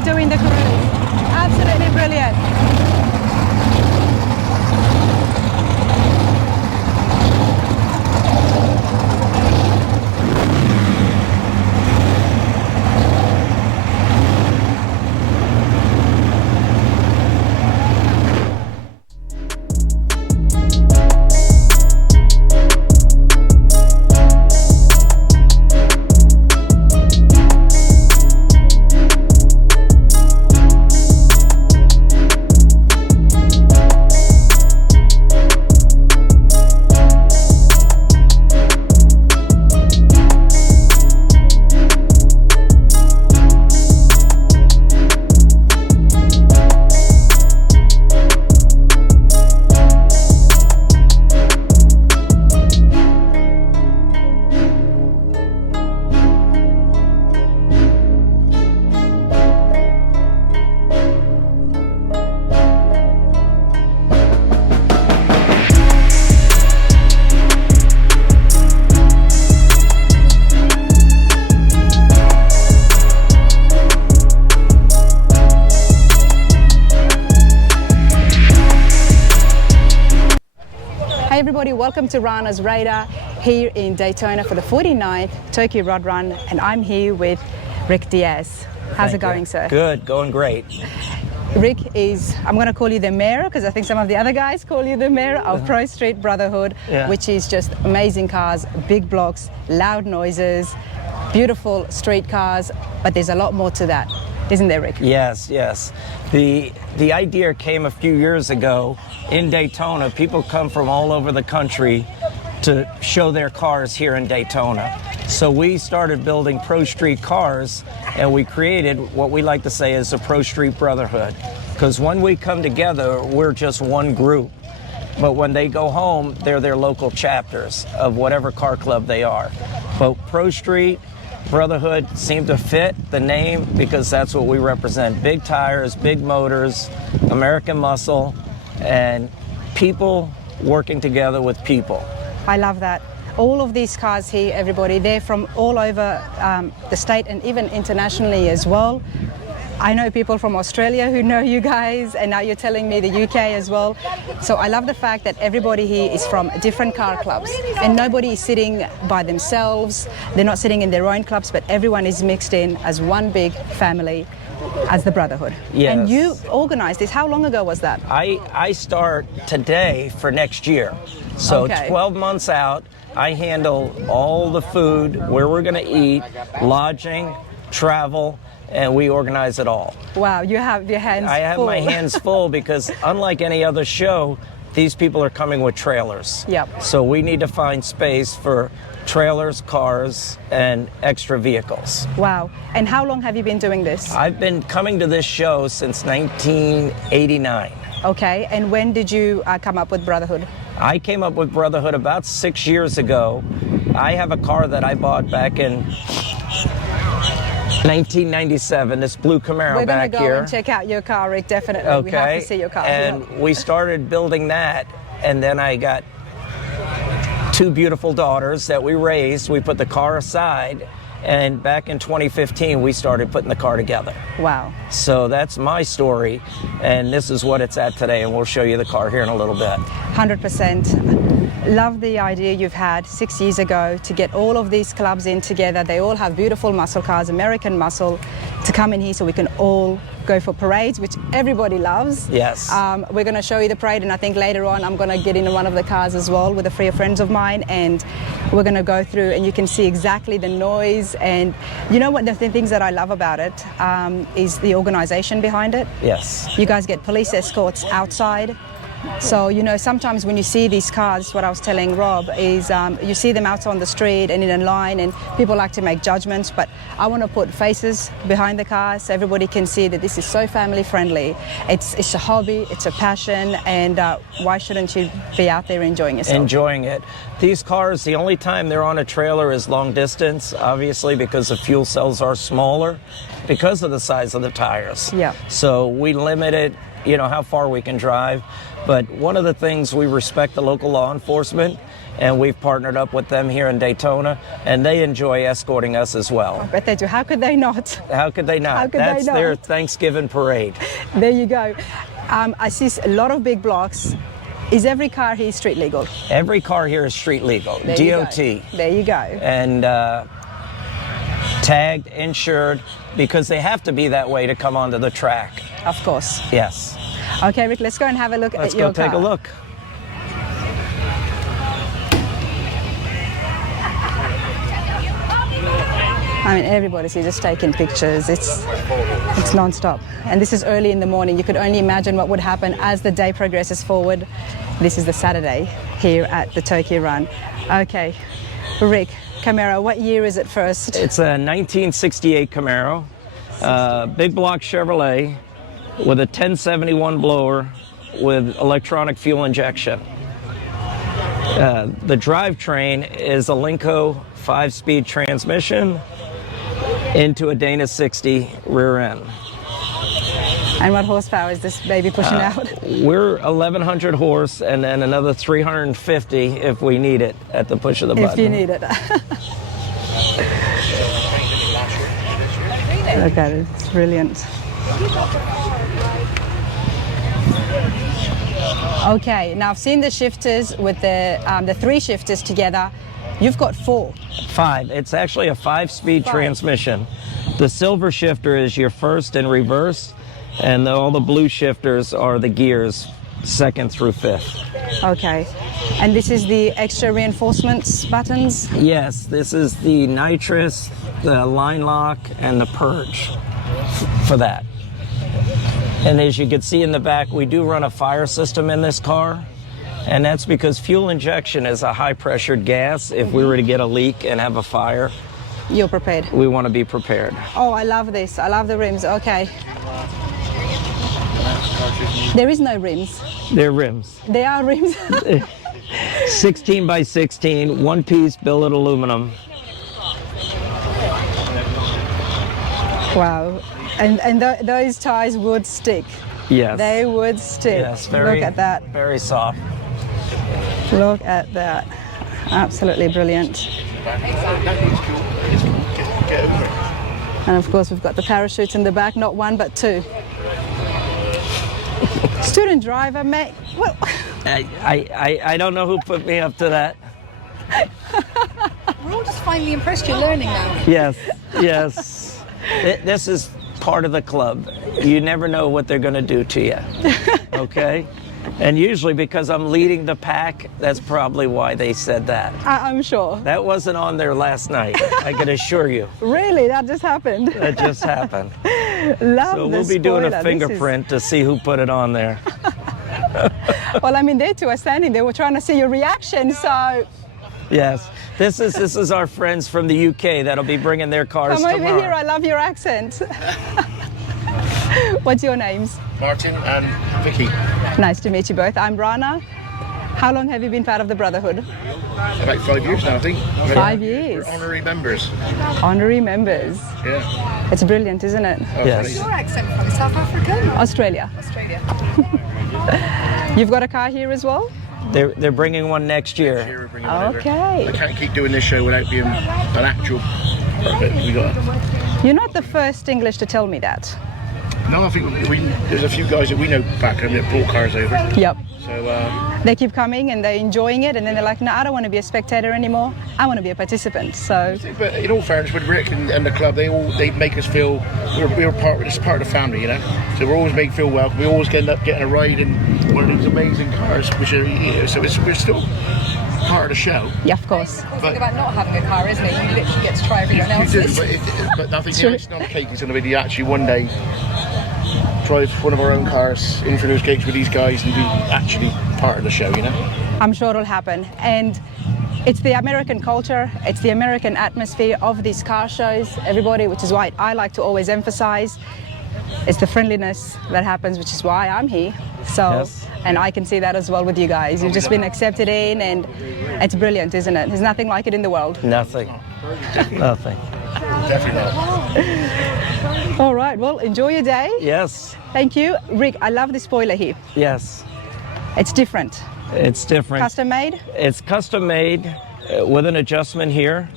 he doing the cruise? Absolutely brilliant. Hey everybody, welcome to Rana's Radar here in Daytona for the 49th Turkey Rod Run, and I'm here with Rick Diaz. How's it going, sir? Good, going great. Rick is, I'm going to call you the mayor, because I think some of the other guys call you the mayor of Pro Street Brotherhood, which is just amazing cars, big blocks, loud noises, beautiful street cars, but there's a lot more to that. Isn't there, Rick? Yes, yes. The idea came a few years ago in Daytona. People come from all over the country to show their cars here in Daytona. So we started building Pro Street cars, and we created what we like to say is a Pro Street Brotherhood. Because when we come together, we're just one group. But when they go home, they're their local chapters of whatever car club they are. But Pro Street Brotherhood seemed to fit the name because that's what we represent. Big tires, big motors, American muscle, and people working together with people. I love that. All of these cars here, everybody, they're from all over the state and even internationally as well. I know people from Australia who know you guys, and now you're telling me the UK as well. So I love the fact that everybody here is from different car clubs, and nobody is sitting by themselves. They're not sitting in their own clubs, but everyone is mixed in as one big family, as the Brotherhood. Yes. And you organized this. How long ago was that? I start today for next year. So Okay. 12 months out, I handle all the food, where we're going to eat, lodging, travel, and we organize it all. Wow, you have your hands full. I have my hands full because unlike any other show, these people are coming with trailers. Yep. So we need to find space for trailers, cars, and extra vehicles. Wow. And how long have you been doing this? I've been coming to this show since 1989. Okay, and when did you come up with Brotherhood? I came up with Brotherhood about 6 years ago. I have a car that I bought back in 1997, this blue Camaro back here. We're going to go and check out your car, Rick, definitely. Okay. We have to see your car. And we started building that, and then I got two beautiful daughters that we raised. We put the car aside, and back in 2015, we started putting the car together. Wow. So that's my story, and this is what it's at today, and we'll show you the car here in a little bit. 100%. Love the idea you've had 6 years ago to get all of these clubs in together. They all have beautiful muscle cars, American muscle, to come in here so we can all go for parades, which everybody loves. Yes. We're going to show you the parade, and I think later on I'm going to get in one of the cars as well with a few friends of mine, and we're going to go through and you can see exactly the noise. And you know what, the things that I love about it is the organization behind it. Yes. You guys get police escorts outside. So, you know, sometimes when you see these cars, what I was telling Rob is you see them out on the street and in a line, and people like to make judgments, but I want to put faces behind the cars so everybody can see that this is so family friendly. It's a hobby, it's a passion, and why shouldn't you be out there enjoying yourself? Enjoying it. These cars, the only time they're on a trailer is long distance, obviously because the fuel cells are smaller because of the size of the tires. Yeah. So we limit it you know, how far we can drive. But one of the things, we respect the local law enforcement, and we've partnered up with them here in Daytona, and they enjoy escorting us as well. I bet they do. How could they not? How could they not? How could That's they not? their Thanksgiving parade. There you go. I see a lot of big blocks. Is every car here street legal? Every car here is street legal, There you DOT. go. There you go. And tagged, insured, because they have to be that way to come onto the track. Of course. Yes. Okay, Rick, let's go and have a look Let's at your go take car. a look. I mean, everybody's here just taking pictures. It's non-stop. And this is early in the morning. You could only imagine what would happen as the day progresses forward. This is the Saturday here at the Turkey Run. Okay, Rick, Camaro, what year is it first? It's a 1968 Camaro, big block Chevrolet with a 1071 blower with electronic fuel injection. The drivetrain is a Linco 5-speed transmission into a Dana 60 rear end. And what horsepower is this baby pushing out? We're 1,100 horse and then another 350 if we need it at the push of the button. If you need it. Look at it, it's brilliant. Okay, now I've seen the shifters with the 3 shifters together. You've got 4. 5. It's actually a 5-speed transmission. The silver shifter is your first and reverse, and all the blue shifters are the gears, 2nd through 5th. Okay, and this is the extra reinforcements buttons? Yes, this is the nitrous, the line lock, and the purge for that. And as you can see in the back, we do run a fire system in this car. And that's because fuel injection is a high-pressured gas. If we were to get a leak and have a fire, You're prepared. we want to be prepared. Oh, I love this. I love the rims. Okay. There is no rims. They're rims. They are rims. 16 by 16, one-piece billet aluminum. Wow. And those tires would stick. Yes. They would stick. Yes, very, Look at that. very soft. Look at that. Absolutely brilliant. And of course, we've got the parachutes in the back, not 1, but 2. Student driver, mate. What? I don't know who put me up to that. We're all just finally impressed you're learning now. Yes, yes. This is part of the club. You never know what they're going to do to you, okay? And usually because I'm leading the pack, that's probably why they said that. I'm sure. That wasn't on there last night, I can assure you. Really? That just happened? That just happened. Love So the we'll be doing spoiler. a fingerprint to see who put it on there. Well, I mean, they two are standing there. We're trying to see your reaction, so Yes, this is our friends from the UK that'll be bringing their cars come tomorrow. over here. I love your accent. What's your names? Martin and Vicky. Nice to meet you both. I'm Rana. How long have you been part of the Brotherhood? About 5 years now, I think. 5 years. We're honorary members. Honorary members. Yeah. It's brilliant, isn't it? Oh, Yes. Your accent from South Africa? Australia. Australia. You've got a car here as well? They're bringing one next year. Here we're bringing one over. Okay. I can't keep doing this show without being an actual part of it. We got. You're not the first English to tell me that. No, I think there's a few guys that we know back home that brought cars over. Yep. So They keep coming and they're enjoying it, and then they're like, no, I don't want to be a spectator anymore. I want to be a participant. So but in all fairness, with Rick and the club, they make us feel we're part of the family, you know. So we're always made feel welcome. We always end up getting a ride in one of these amazing cars, which are, you know, so we're still part of the show. yeah, of course. The thing about not having a car, isn't it? You literally get to try everyone You else's. do, but I think the icing on the cake is going to be actually one day drive one of our own cars in for those gigs with these guys and be actually part of the show, you know. I'm sure it'll happen. And it's the American culture, it's the American atmosphere of these car shows, everybody, which is why I like to always emphasize. It's the friendliness that happens, which is why I'm here. So, Yes. and I can see that as well with you guys. You've just been accepted in, and it's brilliant, isn't it? There's nothing like it in the world. Nothing. Nothing. Definitely not. All right, well, enjoy your day. Yes, Thank you. Rick, I love the spoiler here. yes. It's different. It's different. Custom made? It's custom made with an adjustment here,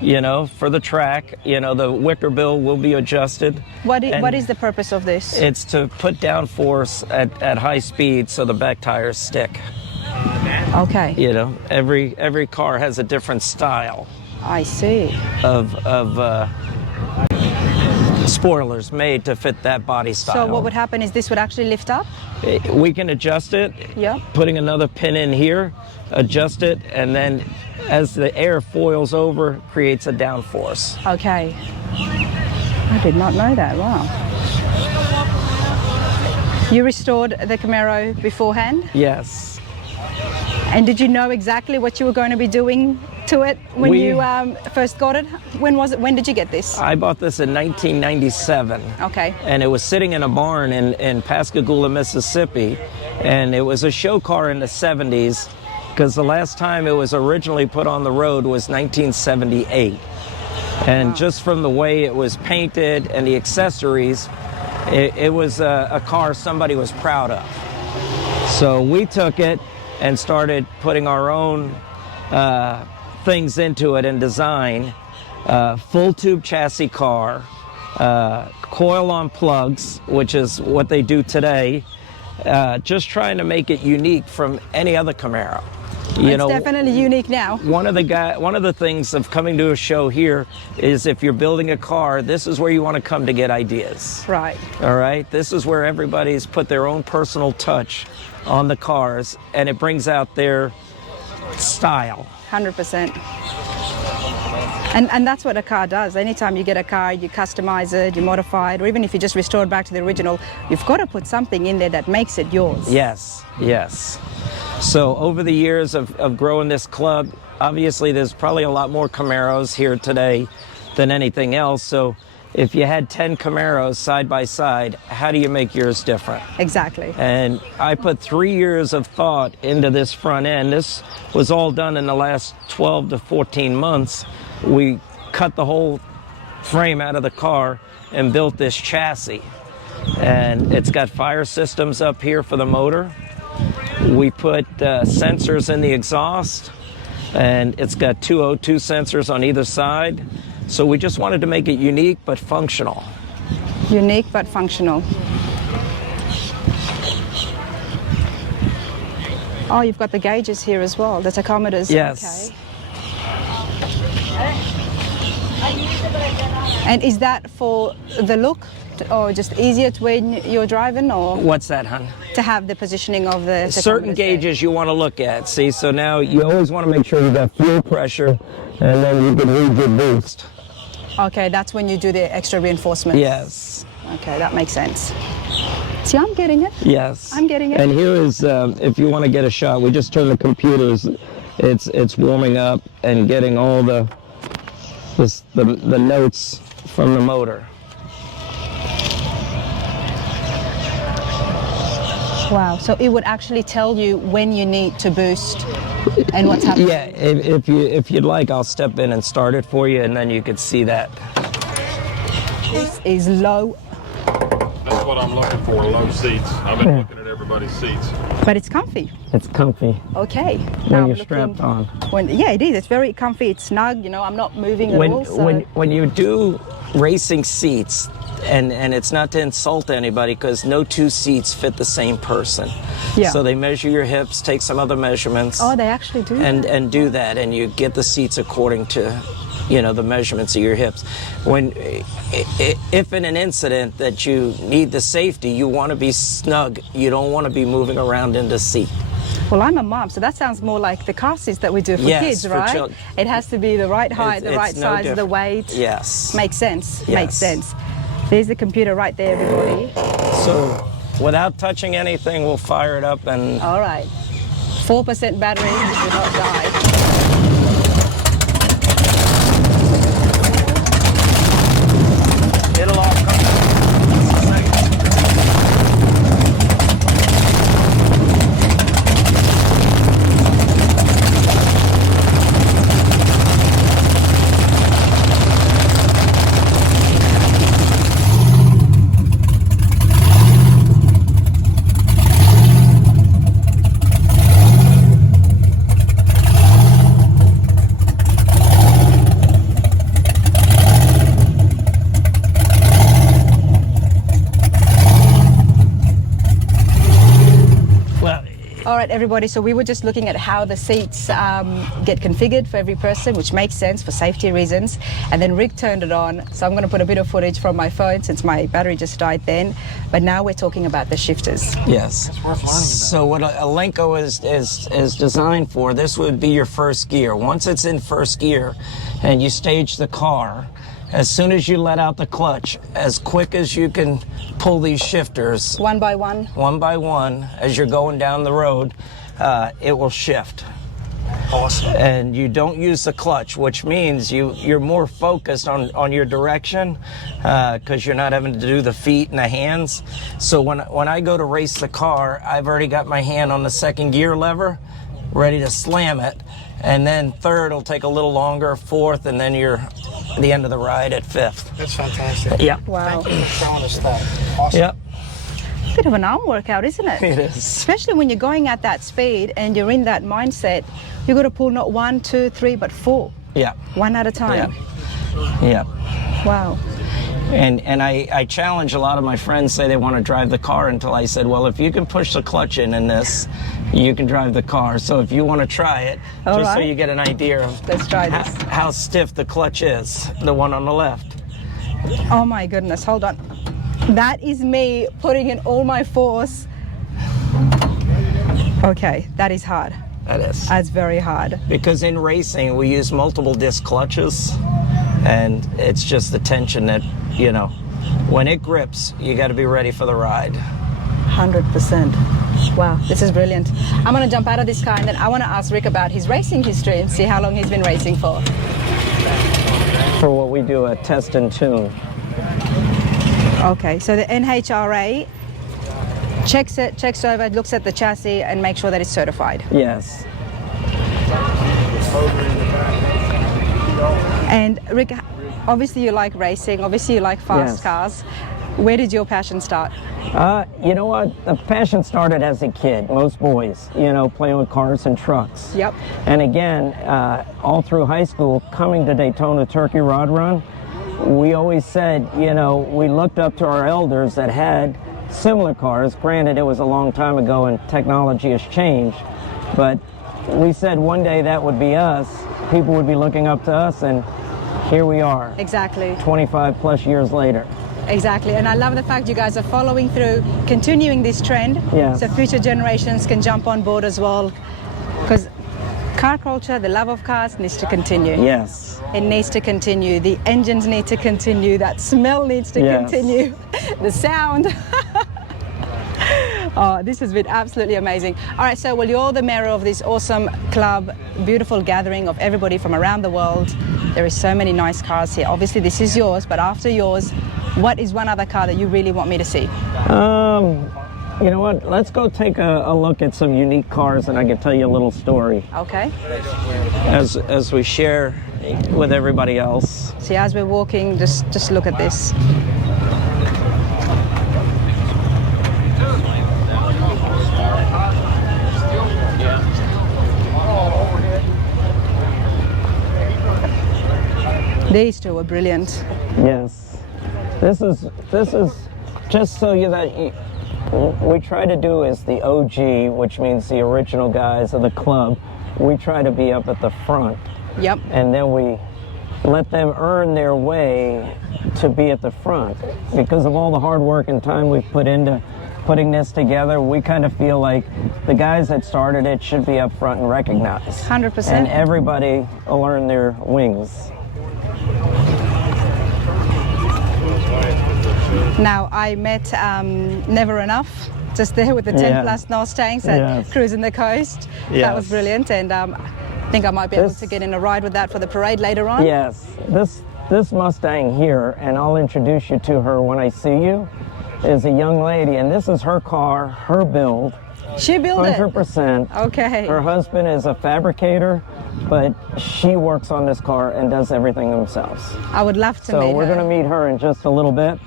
you know, for the track. You know, the wicker bill will be adjusted. What And is the purpose of this? It's to put down force at high speed so the back tires stick. Okay, You know, every car has a different style I see. of spoilers made to fit that body style. So what would happen is this would actually lift up? We can adjust it, Yeah. putting another pin in here, adjust it, and then as the air foils over, creates a downforce. Okay. I did not know that, wow. You restored the Camaro beforehand? Yes. And did you know exactly what you were going to be doing to it when you first got it? When was it? When did you get this? I bought this in 1997. Okay. And it was sitting in a barn in Pascagoula, Mississippi. And it was a show car in the 70s because the last time it was originally put on the road was 1978. And just from the way it was painted and the accessories, it was a car somebody was proud of. So we took it and started putting our own things into it and design. Full tube chassis car, coil on plugs, which is what they do today. Just trying to make it unique from any other Camaro. It's definitely unique now. One of the things of coming to a show here is if you're building a car, this is where you want to come to get ideas. Right. All right, this is where everybody's put their own personal touch on the cars, and it brings out their style. 100%. And that's what a car does. Anytime you get a car, you customize it, you modify it, or even if you just restore it back to the original, you've got to put something in there that makes it yours. Yes, yes. So over the years of growing this club, obviously there's probably a lot more Camaros here today than anything else. So if you had 10 Camaros side by side, how do you make yours different? Exactly. And I put 3 years of thought into this front end. This was all done in the last 12 to 14 months. We cut the whole frame out of the car and built this chassis. And it's got fire systems up here for the motor. We put sensors in the exhaust, and it's got 2 O2 sensors on either side. So we just wanted to make it unique but functional. Unique but functional. Oh, you've got the gauges here as well, the tachometers. Yes. Okay. And is that for the look, or just easier when you're driving, or What's that, hon? to have the positioning of the Certain tachometers there? gauges you want to look at. See, so now you always want to make sure you got fuel pressure, and then you can read your boost. Okay, that's when you do the extra reinforcement. Yes. Okay, that makes sense. See, I'm getting it. Yes. I'm getting it. And here is, if you want to get a shot, we just turn the computers. It's warming up and getting all the notes from the motor. Wow, so it would actually tell you when you need to boost and what's happening. Yeah, if you'd like, I'll step in and start it for you, and then you could see that. This is low, That's what I'm looking for, low seats. I've been looking at everybody's seats. but it's comfy. It's comfy Okay. when you're strapped on. Yeah, it is. It's very comfy. It's snug. You know, I'm not moving at all. So. When you do racing seats, and it's not to insult anybody because no two seats fit the same person. Yeah. So they measure your hips, take some other measurements. Oh, they actually do. and do that, and you get the seats according to, the measurements of your hips. If in an incident that you need the safety, you want to be snug. You don't want to be moving around in the seat. Well, I'm a mom, so that sounds more like the car seats that we do for Yes, kids, for right? children. It has to be the right height, the It's right no size, the different. weight. Yes. Makes sense. Yes. Makes sense. There's the computer right there, everybody. So without touching anything, we'll fire it up and All right. 4% battery, you will not die. it'll all come. right, everybody, so we were just looking at how the seats get configured for every person, which makes sense for safety reasons. And then Rick turned it on, so I'm going to put a bit of footage from my phone since my battery just died then. But now we're talking about the shifters. Yes. That's worth learning about. So what a Lenko is designed for, this would be your first gear. Once it's in first gear and you stage the car, as soon as you let out the clutch, as quick as you can pull these shifters, One by one. one by one, as you're going down the road, it will shift. Awesome. And you don't use the clutch, which means you're more focused on your direction because you're not having to do the feet and the hands. So when I go to race the car, I've already got my hand on the second gear lever, ready to slam it. And then third will take a little longer, fourth, and then you're at the end of the ride at fifth. That's fantastic. Yep. Wow. Thank you for showing us that. Awesome. Yep. Bit of an arm workout, isn't it? It is. Especially when you're going at that speed and you're in that mindset, you've got to pull not 1, 2, 3, but 4. Yeah. One at a time. Yeah. Wow. And I challenge a lot of my friends, say they want to drive the car, until I said, well, if you can push the clutch in this, you can drive the car. So if you want to try it, All just so right. you get an idea of Let's try this. how stiff the clutch is, the one on the left. Oh my goodness, hold on. That is me putting in all my force. Okay, that is hard. That is. That's very hard. Because in racing, we use multiple disc clutches, and it's just the tension that, when it grips, you got to be ready for the ride. 100%. Wow, this is brilliant. I'm going to jump out of this car and then I want to ask Rick about his racing history and see how long he's been racing for. For what we do, a test and tune. Okay, so the NHRA checks over, looks at the chassis and makes sure that it's certified. Yes. And Rick, obviously you like racing, obviously you like fast Yes. cars. Where did your passion start? You know what? The passion started as a kid. Most boys, playing with cars and trucks. Yep. And again, all through high school, coming to Daytona Turkey Rod Run, we always said, we looked up to our elders that had similar cars. Granted, it was a long time ago and technology has changed, but we said one day that would be us. People would be looking up to us, and here we are. Exactly. 25 plus years later. Exactly, and I love the fact you guys are following through, continuing this trend, Yeah. so future generations can jump on board as well, because car culture, the love of cars needs to continue. Yes. It needs to continue. The engines need to continue. That smell needs to Yes. continue. The sound. Oh, this has been absolutely amazing. All right, so well, you're the mayor of this awesome club, beautiful gathering of everybody from around the world. There is so many nice cars here. Obviously, this is yours, but after yours, what is one other car that you really want me to see? You know what? Let's go take a look at some unique cars, and I can tell you a little story Okay. as we share with everybody else. See, as we're walking, just look at this. These two are brilliant. Yes. This is just so we try to do is the OG, which means the original guys of the club. We try to be up at the front, Yep. and then we let them earn their way to be at the front. Because of all the hard work and time we've put into putting this together, we kind of feel like the guys that started it should be up front and recognized. 100%. And everybody will earn their wings. Now, I met Never Enough, just there with the 10 Yeah. plus Mustangs and Yes. cruising the coast. That was Yes. brilliant, and I think I might be able This- to get in a ride with that for the parade later on. Yes, this Mustang here, and I'll introduce you to her when I see you, is a young lady, and this is her car, her build, She built it. 100%. Okay. Her husband is a fabricator, but she works on this car and does everything themselves. I would love to So meet we're her. going to meet her in just a little bit,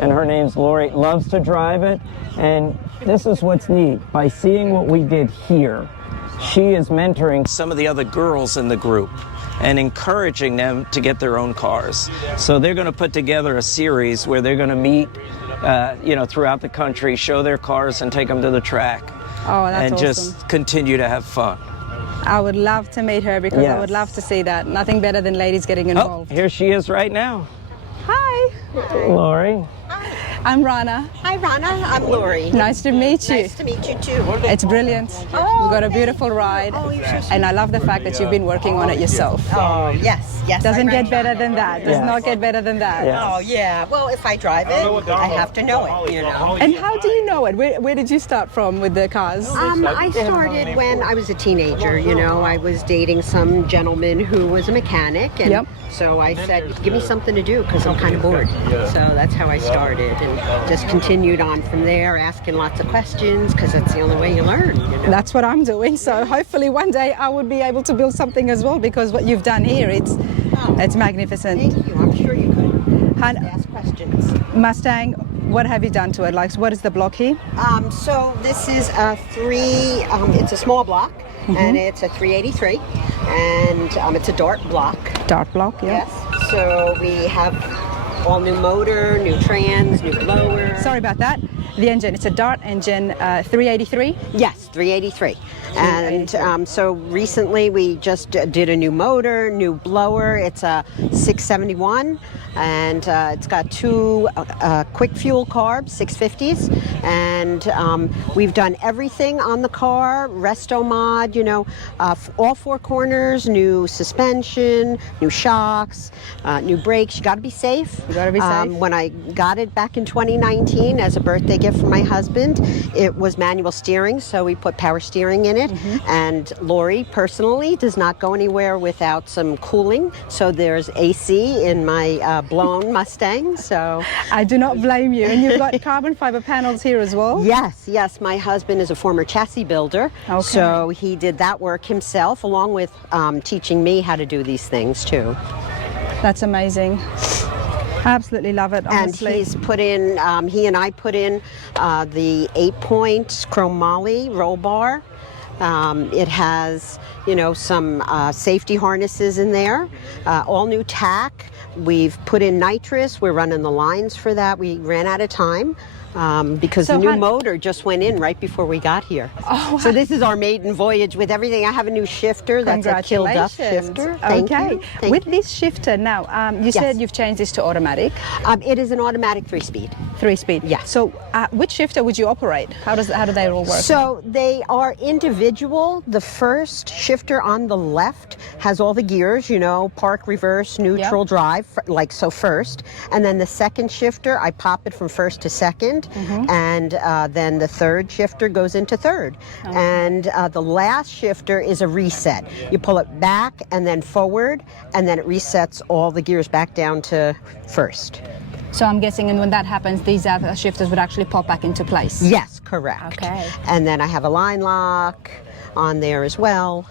and her name's Lori. Loves to drive it, and this is what's neat. By seeing what we did here, she is mentoring some of the other girls in the group and encouraging them to get their own cars. So they're going to put together a series where they're going to meet, throughout the country, show their cars and take them to the track. Oh, that's and awesome. just continue to have fun. I would love to meet her because I Yes. would love to see that. Nothing better than ladies getting Oh, involved. here she is right now. Hi, Lori. I'm Rana. Hi, Rana. I'm Lori. Nice to meet you. Nice to meet you too. It's brilliant. We've got a beautiful ride, and I love the fact that you've been working on it yourself. Oh, yes, yes. Doesn't I get better than that. Does Yes. not get better than that. Yes. Oh, yeah. Well, if I drive it, I have to know it, you know. And how do you know it? Where did you start from with the cars? I started when I was a teenager, you know. I was dating some gentleman who was a mechanic, and Yep. so I said, give me something to do because I'm kind of bored. So that's how I started, and just continued on from there, asking lots of questions because that's the only way you learn, you know. That's what I'm doing. So hopefully one day I would be able to build something as well, because what you've done here, it's magnificent. Thank you. I'm sure you could. Han- Ask questions. Mustang, what have you done to it? Like, what is the block here? So this is a it's a small block, and it's a 383, and it's a dart block. Dart block, yeah. Yes. So we have all new motor, new trans, new blower. Sorry about that. The engine, it's a Dart engine, 383. Yes, 383. And so recently we just did a new motor, new blower. It's a 671, and it's got two quick fuel carbs, 650s. And we've done everything on the car, resto mod, you know, all four corners, new suspension, new shocks, new brakes. You got to be safe. You gotta be safe. When I got it back in 2019 as a birthday gift from my husband, it was manual steering, so we put power steering in it. And Lori personally does not go anywhere without some cooling, so there's AC in my blown Mustang. So I do not blame you. And you've got carbon fiber panels here as well? yes, my husband is a former chassis builder, Okay. so he did that work himself, along with teaching me how to do these things too. That's amazing. Absolutely love it, And honestly. he's put in, he and I put in the 8-point chromoly roll bar. It has, you know, some safety harnesses in there, all new tack. We've put in nitrous. We're running the lines for that. We ran out of time because So the new hon- motor just went in right before we got here. So this is our maiden voyage with everything. I have a new shifter. That's a Kill Duff shifter. Thank Okay. you. Thank With you. this shifter now, you said you've changed this to automatic, It is an automatic 3-speed. 3-speed. Yeah. So which shifter would you operate? How do they all work? So they are individual. The first shifter on the left has all the gears, you know, park, reverse, neutral, drive, like so first. And then the second shifter, I pop it from first to second. And then the third shifter goes into third. And the last shifter is a reset. You pull it back and then forward, and then it resets all the gears back down to first. So I'm guessing, and when that happens, these other shifters would actually pop back into place. Yes, correct. Okay. And then I have a line lock on there as well.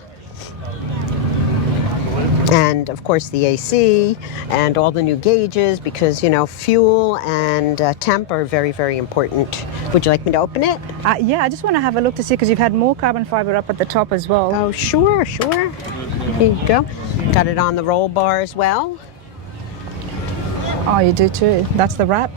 And of course the AC and all the new gauges, because, you know, fuel and temp are very, very important. Would you like me to open it? Yeah, I just want to have a look to see, because you've had more carbon fiber up at the top as well. Oh, sure. Here you go. Got it on the roll bar as well. Oh, you do too. That's the wrap.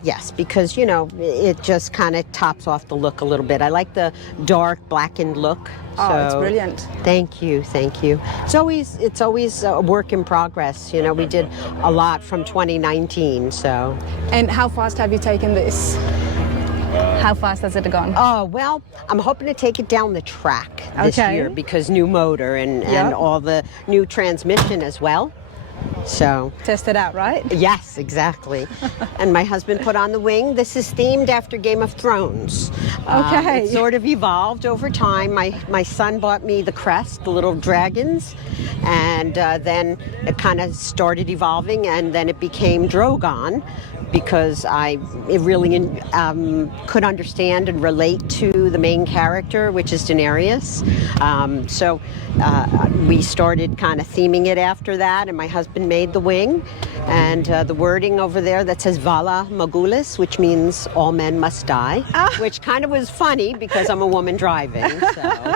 Yes, because, you know, it just kind of tops off the look a little bit. I like the dark blackened look. Oh, it's so brilliant. Thank you. It's always a work in progress. You know, we did a lot from 2019, so. And how fast have you taken this? How fast has it gone? Oh, well, I'm hoping to take it down the track this Okay. year, because new motor and Yep. all the new transmission as well. So, Test it out, right? yes, exactly. And my husband put on the wing. This is themed after Game of Thrones. Okay. It sort of evolved over time. My son bought me the crest, the little dragons, and then it kind of started evolving, and then it became Drogon, because it really could understand and relate to the main character, which is Daenerys. So we started kind of theming it after that, and my husband made the wing, and the wording over there that says Vala Magulis, which means all men must die, which kind of was funny because I'm a woman driving. So.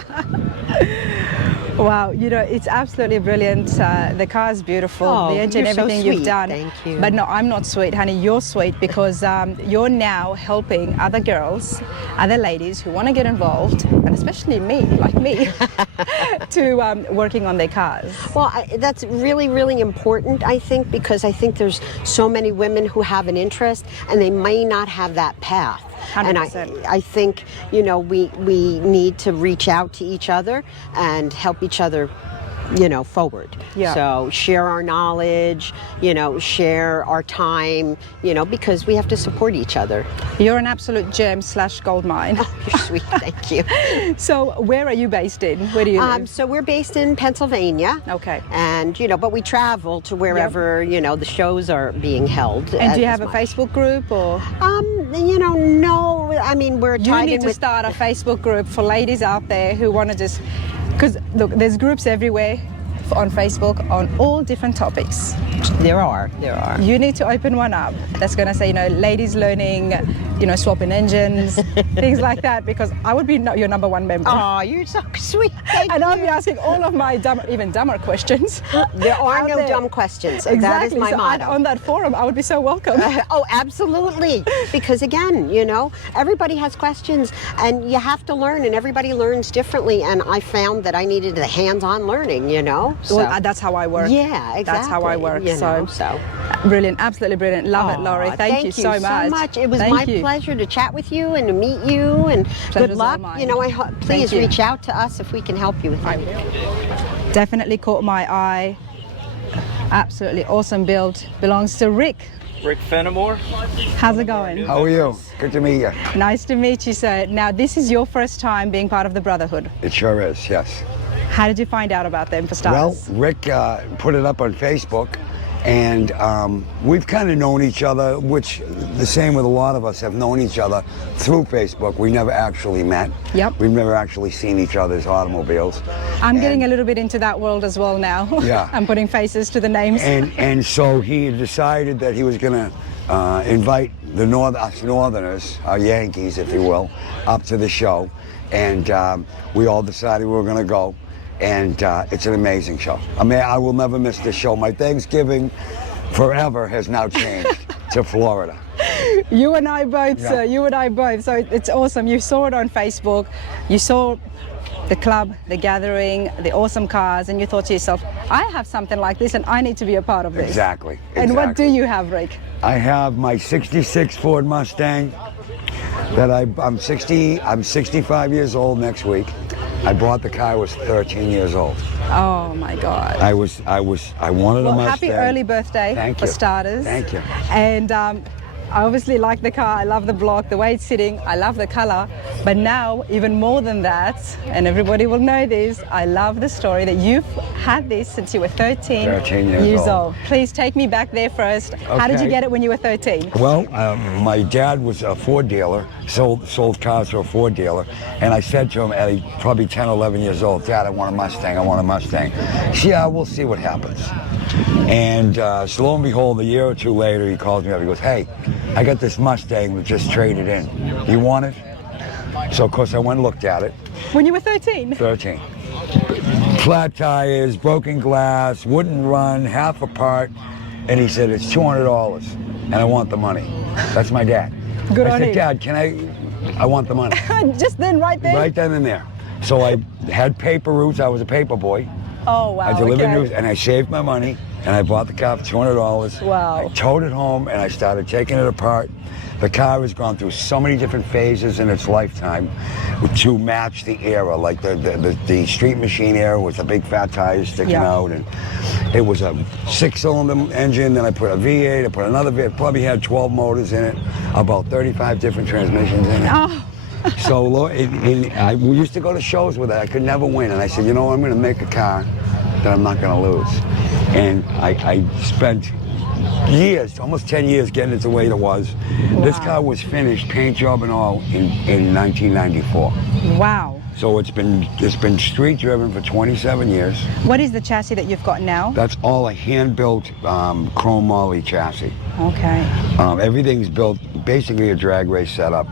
Wow, you know, it's absolutely brilliant. The car is beautiful. Oh, the engine, you're so everything you've sweet. done. Thank you. But no, I'm not sweet, honey. You're sweet because you're now helping other girls, other ladies who want to get involved, and especially me, like me, to working on their cars. Well, that's really, really important, I think, because I think there's so many women who have an interest and they may not have that path. 100%. And I think, you know, we need to reach out to each other and help each other, you know, forward. Yeah. So share our knowledge, you know, share our time, you know, because we have to support each other. You're an absolute gem / gold mine. Oh, you're sweet. Thank you. So where are you based in? Where do you live? So we're based in Pennsylvania. Okay. And, you know, but we travel to wherever, you know, the shows are being held. And do you as have a much. Facebook group or? You know, no. I mean, we're You tied need in to with. start a Facebook group for ladies out there who want to just, because look, there's groups everywhere on Facebook on all different topics. There are. You need to open one up that's going to say, you know, ladies learning, you know, swapping engines, things like that, because I would be your number one member. Oh, you're so sweet. Thank And I'll you. be asking all of my even dumber questions. There are out no there. dumb questions. Exactly. That is my so motto. on that forum, I would be so welcome. Oh, absolutely. Because again, you know, everybody has questions and you have to learn and everybody learns differently. And I found that I needed the hands-on learning, you know. So, Well, that's how I work. yeah, exactly. That's how I work. You know, so. Brilliant, absolutely brilliant. Love it, Laurie. Aw, Thank you so much. It was Thank my you. pleasure to chat with you and to meet you. And Pleasure's good all luck. mine. You know, please you. reach out to us if we can help you with anything. Definitely caught my eye. Absolutely awesome build. Belongs to Rick. Rick Fenimore. How's it going? How are you? Good to meet you. Nice to meet you, sir. Now, this is your first time being part of the Brotherhood. It sure is, yes. How did you find out about them, for Well, starters? Rick put it up on Facebook, and we've kind of known each other, which the same with a lot of us have known each other through Facebook. We never actually met. Yep. We've never actually seen each other's automobiles. I'm getting a little bit into that world as well now. Yeah. I'm putting faces to the names. And so he had decided that he was going to invite us Northerners, our Yankees, if you will, up to the show. And we all decided we were going to go. And it's an amazing show. I mean, I will never miss this show. My Thanksgiving forever has now changed to Florida. You and I both, Yeah. sir. You and I both. So it's awesome. You saw it on Facebook. You saw the club, the gathering, the awesome cars, and you thought to yourself, I have something like this and I need to be a part of this. Exactly. And what do exactly. you have, Rick? I have my 66 Ford Mustang that I'm 65 years old next week. I bought the car, I was 13 years old. Oh my God. I wanted a Well, Mustang. happy early birthday Thank for you. starters. Thank you. And I obviously like the car. I love the block, the way it's sitting. I love the color. But now, even more than that, and everybody will know this, I love the story that you've had this since you were 13 years old. old. Please take me back there first. How did you Okay. get it when you were 13? Well, my dad was a Ford dealer, sold cars to a Ford dealer, and I said to him at probably 10, 11 years old, Dad, I want a Mustang, I want a Mustang. He said, yeah, we'll see what happens. And so lo and behold, a year or two later, he calls me up, he goes, hey, I got this Mustang, we just traded in. You want it? So of course I went and looked at it, When you were 13? 13. Flat tires, broken glass, wouldn't run, half apart, and he said, it's $200, and I want the money. That's my dad. Good I on said, him. Dad, I want the money. Just then, right there? Right then and there. So I had paper routes, I was a paper boy. Oh, wow. I delivered okay. news, and I saved my money, and I bought the car for $200. Wow. I towed it home, and I started taking it apart. The car has gone through so many different phases in its lifetime to match the era. Like the street machine era was the big fat tires sticking Yeah. out, and it was a 6-cylinder engine. Then I put a V8, I put another V8, probably had 12 motors in it, about 35 different transmissions in it. Oh. So we used to go to shows with it. I could never win. And I said, you know, I'm going to make a car that I'm not going to lose. And I spent years, almost 10 years getting it the way it was. This car was finished, paint job and all, in 1994. Wow. So it's been street driven for 27 years. What is the chassis that you've got now? That's all a hand-built chrome molly chassis. Okay. Everything's built, basically a drag race setup.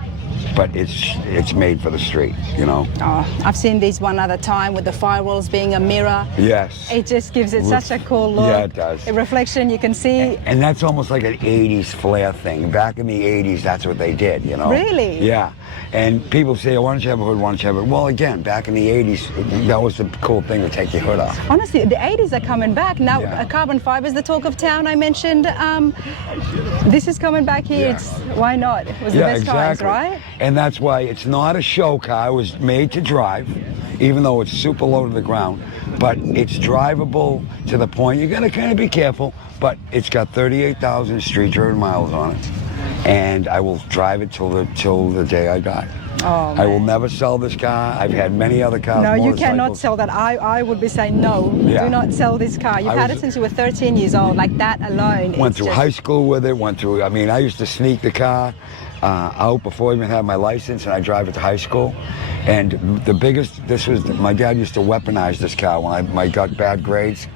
but it's made for the street, you know. Oh, I've seen these one other time with the firewalls being a mirror. Yes. It just gives it such a cool look. Yeah, it does. A reflection you can see. And that's almost like an 80s flair thing. Back in the 80s, that's what they did, you know. Really? Yeah. And people say, oh, why don't you have a hood, why don't you have a hood? Well, again, back in the 80s, that was the cool thing, to take your hood off. Honestly, the 80s are coming back. Now, Yeah. carbon fiber is the talk of town, I mentioned. This is coming back here. Yeah. Why not? It was the best times, right? And that's why it's not a show car. It was made to drive, even though it's super low to the ground. But it's drivable to the point, you gotta kind of be careful, but it's got 38,000 street driven miles on it. And I will drive it till the day I die. Oh, I will man. never sell this car. I've had many other cars. No, you cannot motorcycles. sell that. I would be saying no. Yeah. Do not sell this car. You've I had was- it since you were 13 years old. Like that alone. Went it's through just- high school with it, I mean, I used to sneak the car out before I even had my license, and I drive it to high school. And my dad used to weaponize this car when I got bad grades.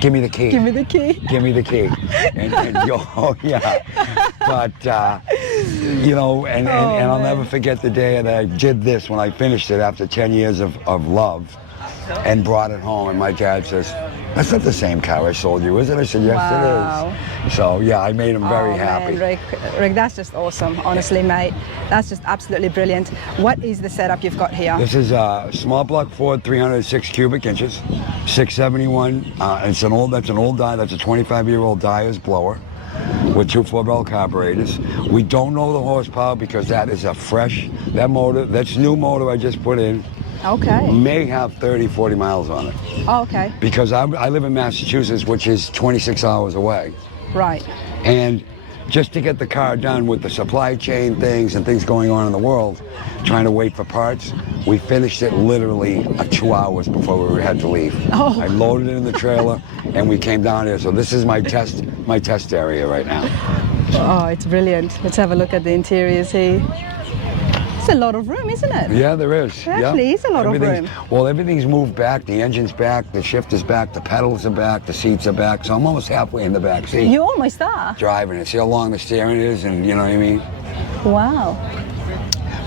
Give me the key. Give me the key. Give me the key. And oh yeah. But, you know, and I'll never forget the day that I did this when I finished it after 10 years of love and brought it home. And my dad says, that's not the same car I sold you, is it? I said, yes, Wow. it is. So, yeah, I made him very Oh, happy. man, Rick, that's just awesome, honestly, mate. That's just absolutely brilliant. What is the setup you've got here? This is a small block Ford, 306 cubic inches, 671. That's an old die. That's a 25-year-old Dyer's blower with two 4-barrel carburetors. We don't know the horsepower because that is that's new motor I just put in. Okay. May have 30, 40 miles on it. Oh, okay. Because I live in Massachusetts, which is 26 hours away. Right. And just to get the car done with the supply chain things and things going on in the world, trying to wait for parts, we finished it literally 2 hours before we had to leave. Oh. I loaded it in the trailer and we came down here. So this is my test area right now. Oh, it's brilliant. Let's have a look at the interiors here. It's a lot of room, isn't it? Yeah, there is. There actually is a lot of room. Well, everything's moved back. The engine's back, the shifter's back, the pedals are back, the seats are back. So I'm almost halfway in the back seat. You almost are. Driving it. See how long the steering is, and you know what I mean? Wow.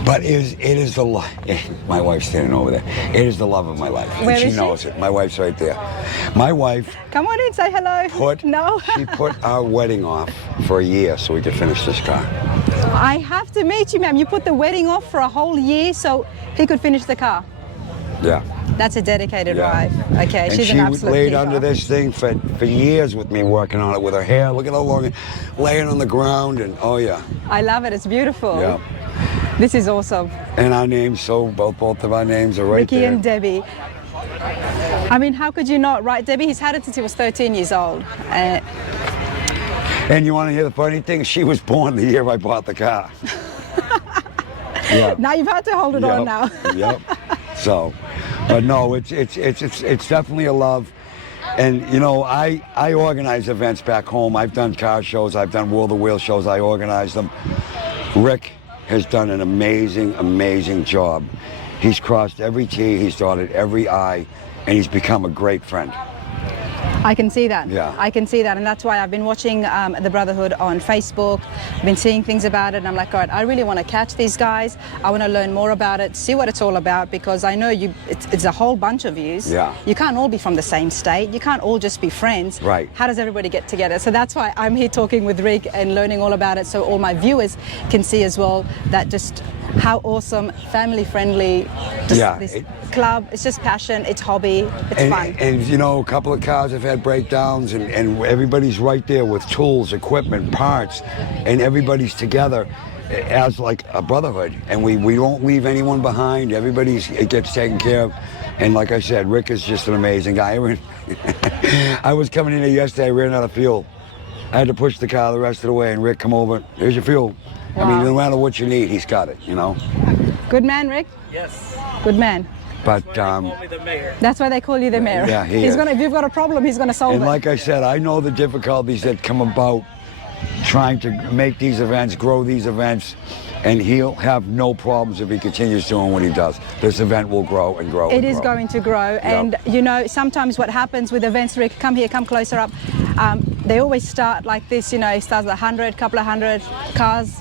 But it is the love. My wife's standing over there. It is the love of my life. Where and she is she? knows it. My wife's right there. My wife Come on in, say hello. she put our wedding off for a year so we could finish this car. I have to meet you, ma'am. You put the wedding off for a whole year so he could finish the car. Yeah. That's a dedicated Yeah. wife. Okay, And she's she an absolute laid keeper. under this thing for years with me, working on it with her hair. Look at how long, laying on the ground, and oh yeah. I love it. It's beautiful. Yeah. This is awesome. And our names, so both of our names are right Ricky there. and Debbie. I mean, how could you not, right? Debbie, he's had it since he was 13 years old. And you want to hear the funny thing? She was born the year I bought the car. Yeah. Now you've had to hold it on now. Yep. So, but no, it's definitely a love. And you know, I organize events back home. I've done car shows. I've done World of Wheel shows. I organize them. Rick has done an amazing job. He's crossed every T, he's dotted every I, and he's become a great friend. I can see that. Yeah. I can see that, and that's why I've been watching the Brotherhood on Facebook. I've been seeing things about it, and I'm like, all right, I really want to catch these guys. I want to learn more about it, see what it's all about, because I know it's a whole bunch of yous. Yeah. You can't all be from the same state. You can't all just be friends. Right. How does everybody get together? So that's why I'm here talking with Rick and learning all about it, so all my viewers can see as well that just how awesome, family-friendly this club. It's just passion, it's hobby, it's fun. And you know, a couple of cars have had breakdowns, and everybody's right there with tools, equipment, parts, and everybody's together as like a brotherhood. And we don't leave anyone behind. It gets taken care of. And like I said, Rick is just an amazing guy. I was coming in here yesterday, I ran out of fuel. I had to push the car the rest of the way, and Rick, come over, here's your fuel. Wow. I mean, no matter what you need, he's got it, you know? Good man, Rick? Yes. Good man. But the mayor. That's why they call you the mayor. Yeah, he is. If you've got a problem, he's going to solve And it. like I said, I know the difficulties that come about trying to make these events, grow these events, and he'll have no problems if he continues doing what he does. This event will grow and grow. It is going to grow, and you know, sometimes what happens with events, Rick, come here, come closer up, they always start like this, you know, it starts with 100, couple of hundred cars,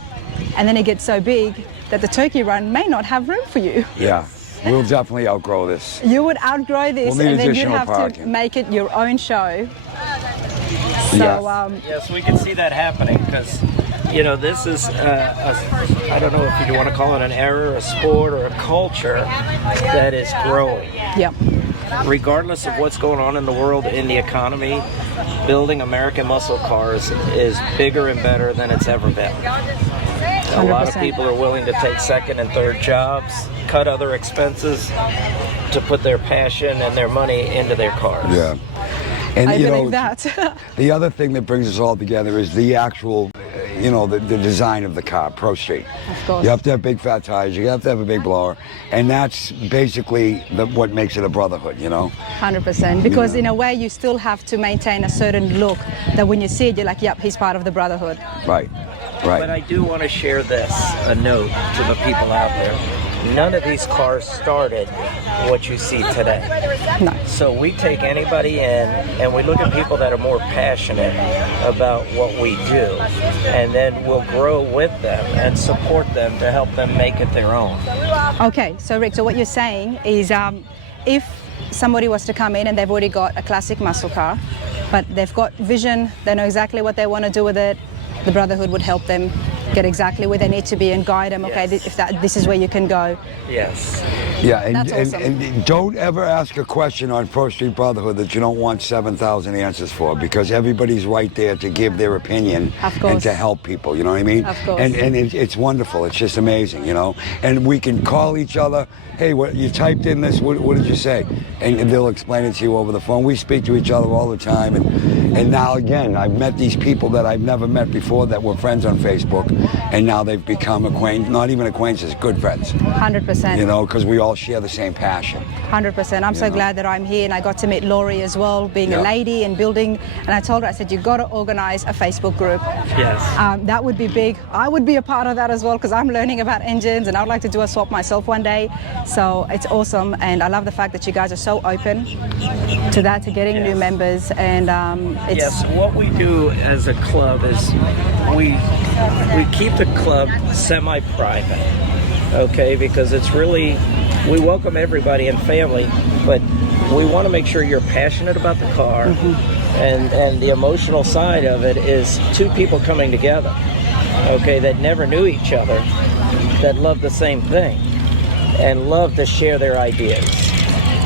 and then it gets so big, that the Turkey Run may not have room for you. Yeah, we'll definitely outgrow this. You would outgrow this, We'll need and then you'd additional have to parking. make it your own show. So, Yeah. Yes, we can see that happening because, you know, this is, I don't know if you want to call it an era, a sport, or a culture that is growing. yeah, Regardless of what's going on in the world, in the economy, building American muscle cars is bigger and better than it's ever been. A lot of 100%. people are willing to take second and third jobs, cut other expenses to put their passion and their money into their cars. Yeah. And I you believe know, that. the other thing that brings us all together is the actual, you know, the design of the car, Pro Street. Of course. You have to have big fat tires, you have to have a big blower, and that's basically what makes it a brotherhood, you know? 100%. Because Yeah. in a way, you still have to maintain a certain look that when you see it, you're like, yep, he's part of the brotherhood. Right, But I right. do want to share this, a note to the people out there. None of these cars started what you see today. No. So we take anybody in and we look at people that are more passionate about what we do, and then we'll grow with them and support them to help them make it their own. Okay, so Rick, so what you're saying is if somebody was to come in and they've already got a classic muscle car, but they've got vision, they know exactly what they want to do with it, the Brotherhood would help them get exactly where they need to be and guide them, okay, Yes. this is where you can go. Yes. Yeah, and, That's awesome. and don't ever ask a question on Pro Street Brotherhood that you don't want 7,000 answers for, because everybody's right there to give their opinion Of course. and to help people, you know what I mean? Of course. And it's wonderful, it's just amazing, you know? And we can call each other, hey, what you typed in this, what did you say? And they'll explain it to you over the phone. We speak to each other all the time, and now again, I've met these people that I've never met before that were friends on Facebook, and now they've become not even acquaintances, good friends. 100%. You know, because we all share the same passion. 100%. I'm so know. glad that I'm here, and I got to meet Laurie as well, being Yeah. a lady and building. And I told her, I said, you've got to organize a Facebook group. Yes. That would be big. I would be a part of that as well because I'm learning about engines and I would like to do a swap myself one day. So it's awesome, and I love the fact that you guys are so open to that, to getting new Yes. members. And it's Yes, what we do as a club is we keep the club semi-private, okay, because it's really, we welcome everybody and family, but we want to make sure you're passionate about the car, and the emotional side of it is two people coming together, okay, that never knew each other, that love the same thing, and love to share their ideas.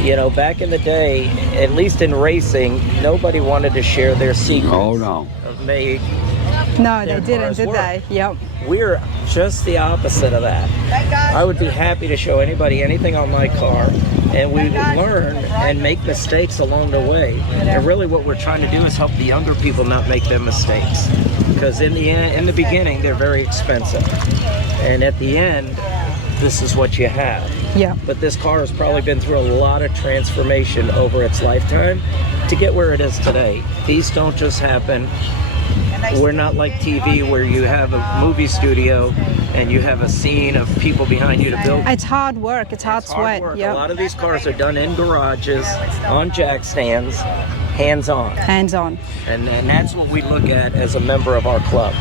You know, back in the day, at least in racing, nobody wanted to share their secrets. Oh, no. Of made. no, their they didn't, cars did work. they? Yep. We're just the opposite of that. I would be happy to show anybody anything on my car, and we learn and make mistakes along the way. And really what we're trying to do is help the younger people not make them mistakes. Because in the beginning, they're very expensive. And at the end, this is what you have. Yeah. But this car has probably been through a lot of transformation over its lifetime to get where it is today. These don't just happen. We're not like TV where you have a movie studio and you have a scene of people behind you to build. It's hard work. It's hard It's hard sweat. work. Yep. A lot of these cars are done in garages, on jack stands, hands-on. Hands-on. And that's what we look at as a member of our club.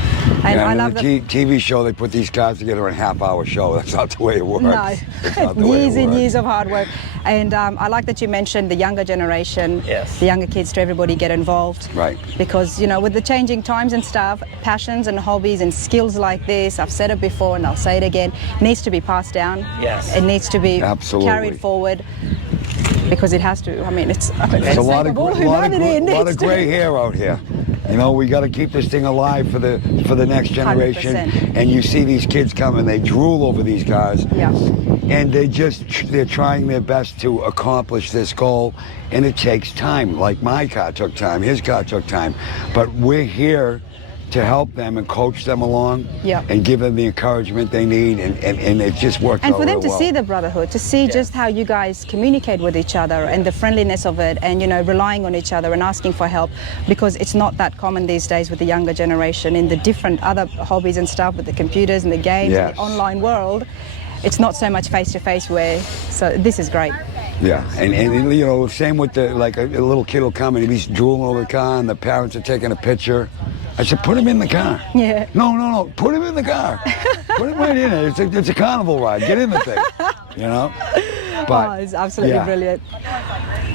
And I in love the TV show, they put these cars together in a half-hour show. That's not the way it works. No, That's not the way it years and works. years of hard work. And I like that you mentioned the younger generation, Yes. the younger kids, to everybody get involved. Right. Because, you know, with the changing times and stuff, passions and hobbies and skills like this, I've said it before and I'll say it again, needs to be passed down. Yes. It needs to be Absolutely. carried forward. Because it has to. I mean, it's There's a lot of all humanity. It needs to gray be. hair out here. You know, we got to keep this thing alive for the next generation. 100%. And you see these kids coming, they drool over these cars. Yeah. And they're trying their best to accomplish this goal, and it takes time. Like my car took time, his car took time, but we're here to help them and coach them along, Yeah. and give them the encouragement they need, and it just worked And out for them real to well. see the brotherhood, to see just how you guys communicate with each other and the friendliness of it, and, you know, relying on each other and asking for help, because it's not that common these days with the younger generation in the different other hobbies and stuff, with the computers and the games and Yes. the online world. It's not so much face-to-face where, so this is great. Yeah, and you know, same with like a little kid will come and he's drooling over the car and the parents are taking a picture. I said, put him in the car. Yeah. No, put him in the car. Put him right in it. It's a carnival ride. Get in the thing, you know? But, Oh, it's absolutely yeah. brilliant.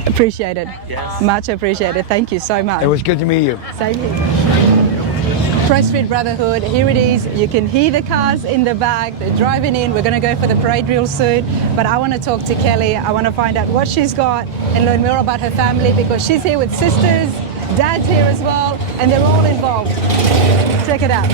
Appreciate it. Yes. Much appreciated. Thank you so much. It was good to meet you. Same here. Pro Street Brotherhood, here it is. You can hear the cars in the back. They're driving in. We're going to go for the parade real soon. But I want to talk to Kelly. I want to find out what she's got and learn more about her family because she's here with sisters, dad's here as well, and they're all involved. Check it out.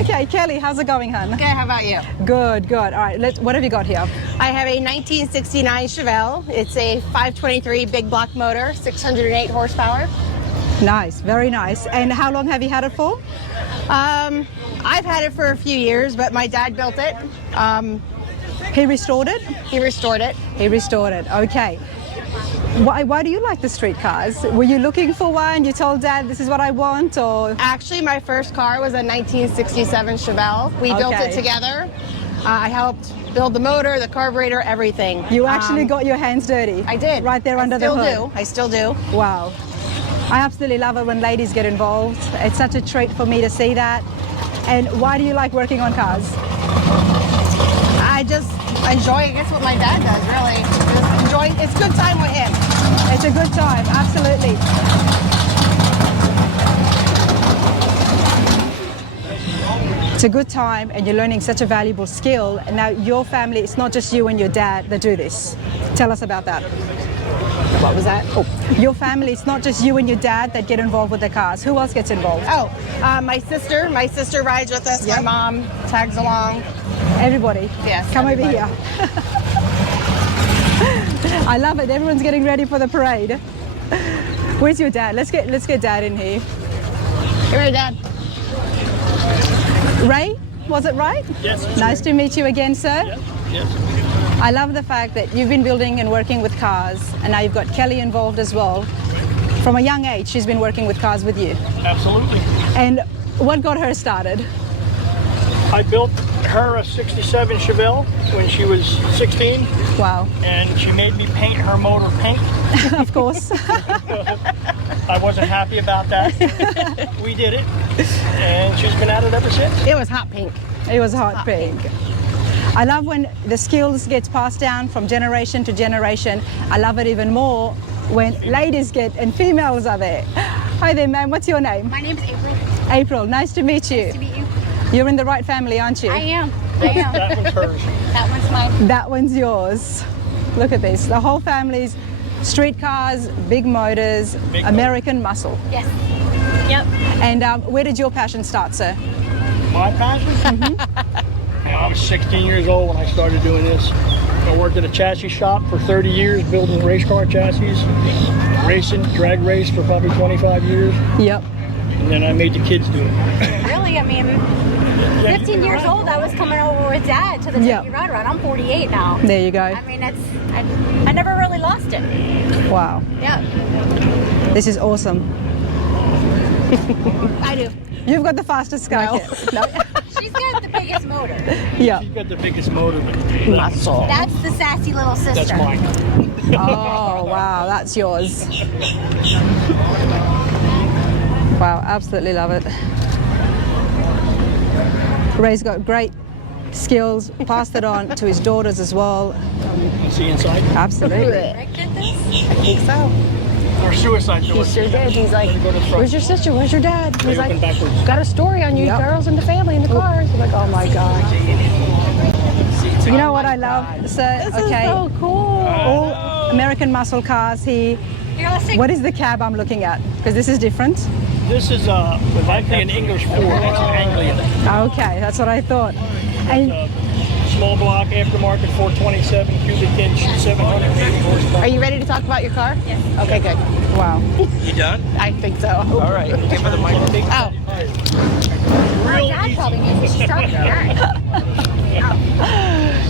Okay, Kelly, how's it going, hon? Good, how about you? Good, good. All right, what have you got here? I have a 1969 Chevelle. It's a 523 big block motor, 608 horsepower. Nice, very nice. And how long have you had it for? I've had it for a few years, but my dad built it. He restored it? He restored it. He restored it, okay. Why do you like the street cars? Were you looking for one? You told Dad this is what I want, or? Actually, my first car was a 1967 Chevelle. We built it together. I helped build the motor, the carburetor, everything. You actually got your hands dirty? I did. Right there under the hood? I still do. Wow. I absolutely love it when ladies get involved. It's such a treat for me to see that. And why do you like working on cars? I just enjoy, I guess, what my dad does, really. Just enjoy, it's a good time with him. It's a good time, absolutely. It's a good time and you're learning such a valuable skill. And now your family, it's not just you and your dad that do this. Tell us about that. What was that? Oh, your family, it's not just you and your dad that get involved with the cars. Who else gets involved? Oh, my sister rides with us. Yep. My mom tags along. Everybody. Yes. Come everybody. over here. I love it. Everyone's getting ready for the parade. Where's your dad? Let's get Dad in here. Here, Dad. Ray, was it right? Yes. Nice to meet you again, sir. Yes. I love the fact that you've been building and working with cars, and now you've got Kelly involved as well. From a young age, she's been working with cars with you. Absolutely. And what got her started? I built her a 67 Chevelle when she was 16. Wow. And she made me paint her motor pink. Of course. I wasn't happy about that. We did it, and she's been at it ever since. It was hot pink. It was hot pink. I love when the skills get passed down from generation to generation. I love it even more when ladies get and females are there. Hi there, ma'am. What's your name? My name is April. April. Nice to meet you. Nice to meet you. You're in the right family, aren't you? I am. That one's hers. That one's mine. That one's yours. Look at this. The whole family's street cars, big motors, Big American muscle. Yes. Yep. And where did your passion start, sir? My passion? I was 16 years old when I started doing this. I worked at a chassis shop for 30 years building race car chassis, racing, drag race for probably 25 years. Yep. And then I made the kids do it. Really, I mean, 15 years old, I was coming over with Dad to the Turkey Rod Run. I'm 48 now. There you go. I mean, I never really lost it. Wow. Yeah. This is awesome. I do. You've got the fastest car. No. She's got the biggest motor. Yeah. She's got the biggest motor, but Muscle. That's the sassy little sister. that's mine. Oh, wow. That's yours. Wow. Absolutely love it. Ray's got great skills, passed it on to his daughters as well. You see inside? Absolutely. Rick did this? I think so. Or suicide He doors. sure did. He's like, Go to the front. where's your sister? Where's your dad? They He's like, open backwards. got a story on you Yep. girls and the family in the cars. I'm like, oh my God. You know what I love, sir? This is so cool. All American muscle cars here. Here, let's take What is the cab I'm looking at? Because this is different. This is likely an English Ford. That's an Anglian. Okay, that's what I thought. And Small block aftermarket 427 cubic inch, 780 horsepower. Are you ready to talk about your car? Yes. Okay, good. wow. You done? I think so. All right. Give her the microphone. Oh, Real Dad easy. probably needs to start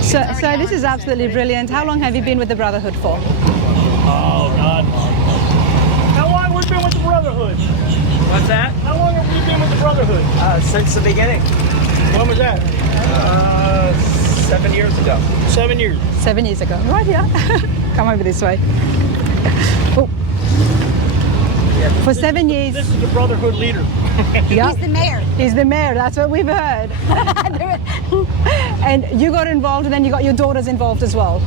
So this is absolutely brilliant. How long have you been with the Brotherhood for? Oh, God. How long have we been with the Brotherhood? What's that? How long have we been with the Brotherhood? Since the beginning. When was that? 7 years ago. 7 years. 7 years ago. Right here. Come over this way. Oh. For 7 years. This is the Brotherhood leader. Yep. He's the mayor. He's the mayor, that's what we've heard. And you got involved, and then you got your daughters involved as well.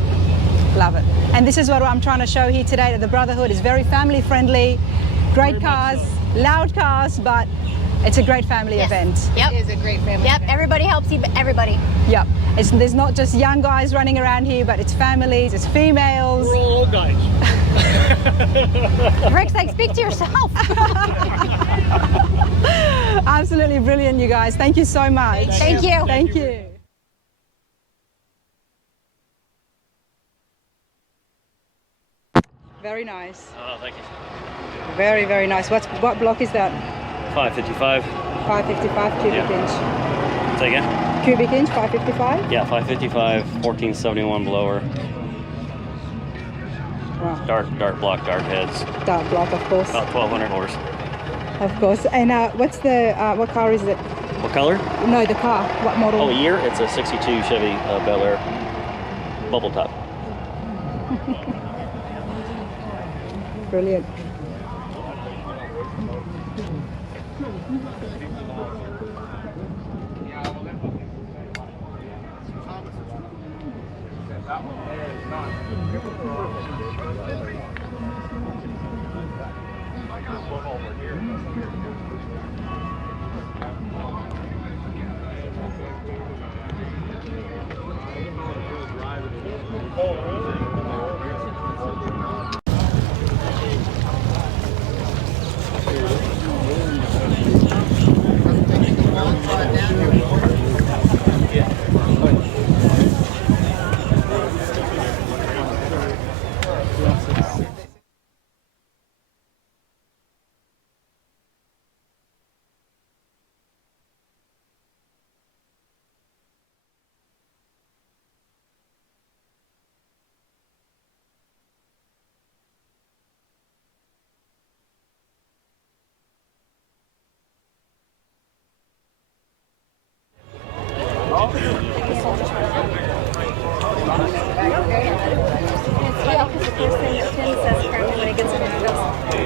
Love it. And this is what I'm trying to show here today, that the Brotherhood is very family friendly, great cars, loud cars, but it's a great family event. Yep. It is a great family. Yep. event. Everybody helps everybody. Yep. There's not just young guys running around here, but it's families, it's females. We're all old guys. Rick's like, speak to yourself. Absolutely brilliant, you guys. Thank you so much. Thank you. Thank you. Very nice. Oh, thank you. Very, very nice. What block is that? 555. 555 cubic inch. Say again? Cubic inch, 555? Yeah, 555, 1471 blower. Wow. Dark block, dark heads. Dark block, of course. About 1200 horse. Of course. And what's the, what car is it? What color? No, the car. What model? Oh, year? It's a 62 Chevy Bel Air bubble top. Brilliant.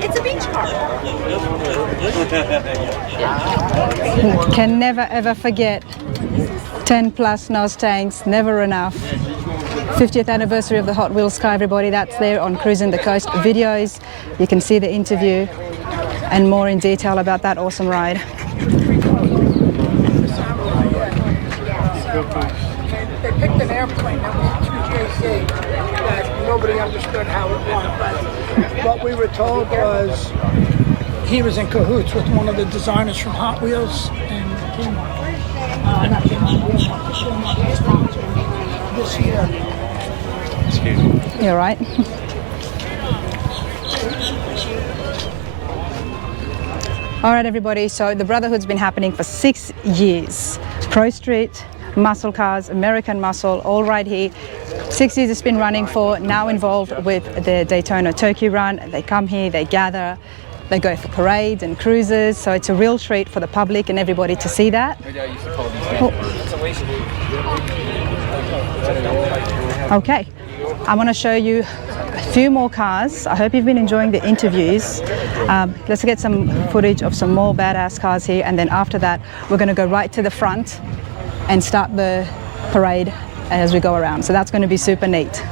It's a beach car. Can never ever forget 10 plus Mustangs, never enough. 50th anniversary of the Hot Wheels car, everybody. That's there on Cruising the Coast videos. You can see the interview and more in detail about that awesome ride. They picked an airplane that was 2JZ that nobody understood how it won, but what we were told was he was in cahoots with one of the designers from Hot Wheels and this year. Excuse me. You're right. All right, everybody, so the Brotherhood's been happening for 6 years. Pro Street, muscle cars, American muscle, all right here. 6 years it's been running for, now involved with the Daytona Turkey Run. They come here, they gather, they go for parades and cruises, so it's a real treat for the public and everybody to see that. Okay, I want to show you a few more cars. I hope you've been enjoying the interviews. Let's get some footage of some more badass cars here, and then after that we're going to go right to the front and start the parade as we go around. So that's going to be super neat.